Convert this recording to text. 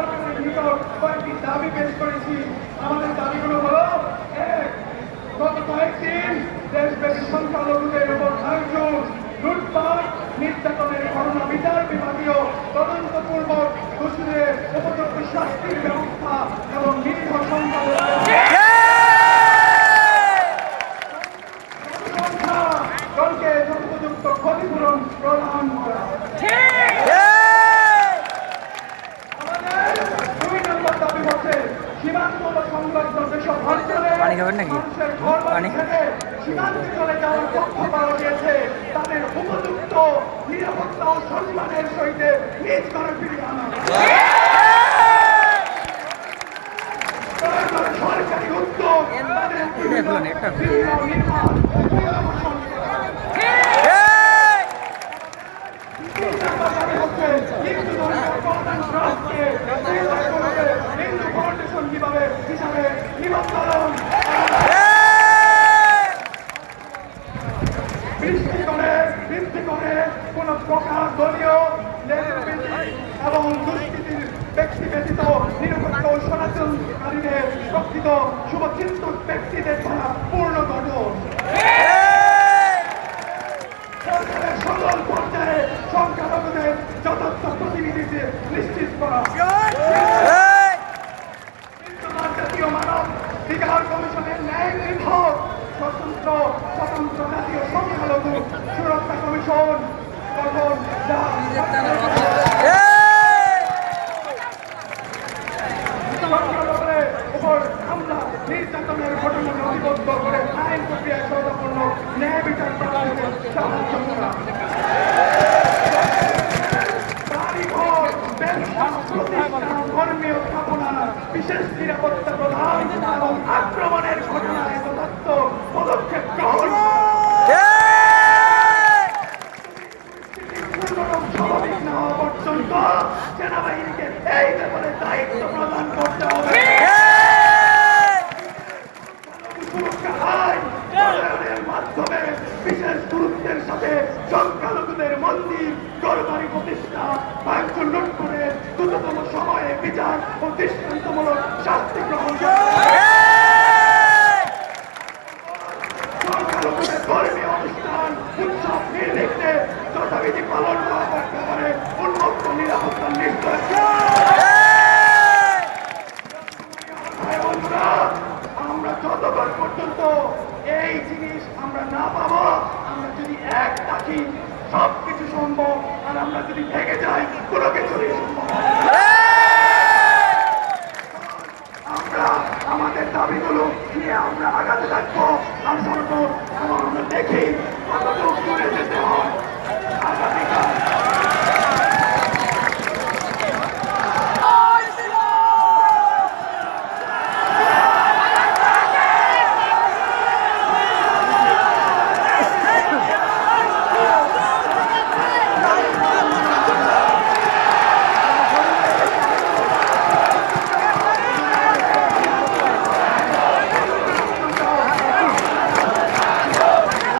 সরকারের নিকট কয়েকটি দাবি পেশ করেছি। আমাদের দাবিগুলো হলো, এক, গত কয়েকদিন দেশব্যাপী সংখ্যালঘুদের উপর ভাঙচুর, লুটপাট, নির্যাতনের ঘটনা বিচার বিভাগীয় তদন্তপূর্বক দোষীদের উপযুক্ত শাস্তির ব্যবস্থা এবং নিরীহ সংখ্যালঘুদের সংখ্যা দলকে উপযুক্ত ক্ষতিপূরণ প্রদান করা। পানি খাবেন নাকি? পানি? ছেড়ে প্রকার দলীয় এবং দুষ্কৃতির ব্যক্তি ব্যতীত নিরপেক্ষ সনাতনকারীদের প্রকৃত শুভচিন্তক ব্যক্তিদের দ্বারা পূর্ণ গঠন। সরকারের সকল পর্যায়ে সংখ্যালঘুদের যথার্থ নিশ্চিত করা। জাতীয় মানব ন্যায় নির্ভর, স্বতন্ত্র স্বতন্ত্র জাতীয় সংখ্যালঘু সুরক্ষা কমিশন গঠন যা সংখ্যালঘুদের উপর হামলা নির্যাতনের ঘটনা নথিবদ্ধ করে আইন প্রক্রিয়ায় ন্যায় বিচার ধর্মীয় বিশেষ নিরাপত্তা প্রধান এবং আক্রমণের ঘটনায় যথার্থ পদক্ষেপ গ্রহণ পূর্ণরূপ স্বাভাবিক না হওয়া পর্যন্ত সেনাবাহিনীকে এই ব্যাপারে দায়িত্ব প্রদান করতে হবে সুরক্ষা আইন প্রণয়নের মাধ্যমে বিশেষ গুরুত্বের সাথে সংখ্যালঘুদের মন্দির গড়বাড়ি প্রতিষ্ঠা ভাঙচুর লুট করে দ্রুততম সময়ে বিচার ও দৃষ্টান্তমূলক শাস্তি গ্রহণ ধর্মীয় অনুষ্ঠান, উৎসব নির্বিঘ্নে পালন করা করতে পারে উন্মুক্ত নিরাপত্তা নিশ্চয় আমরা যতক্ষণ পর্যন্ত এই জিনিস আমরা না পাবো, আমরা যদি এক থাকি সব কিছু সম্ভব। আর আমরা যদি ভেঙে যাই, কোনো কিছুই সম্ভব না। আমরা আমাদের দাবিগুলো নিয়ে আমরা আগাতে থাকব আমরা দেখি।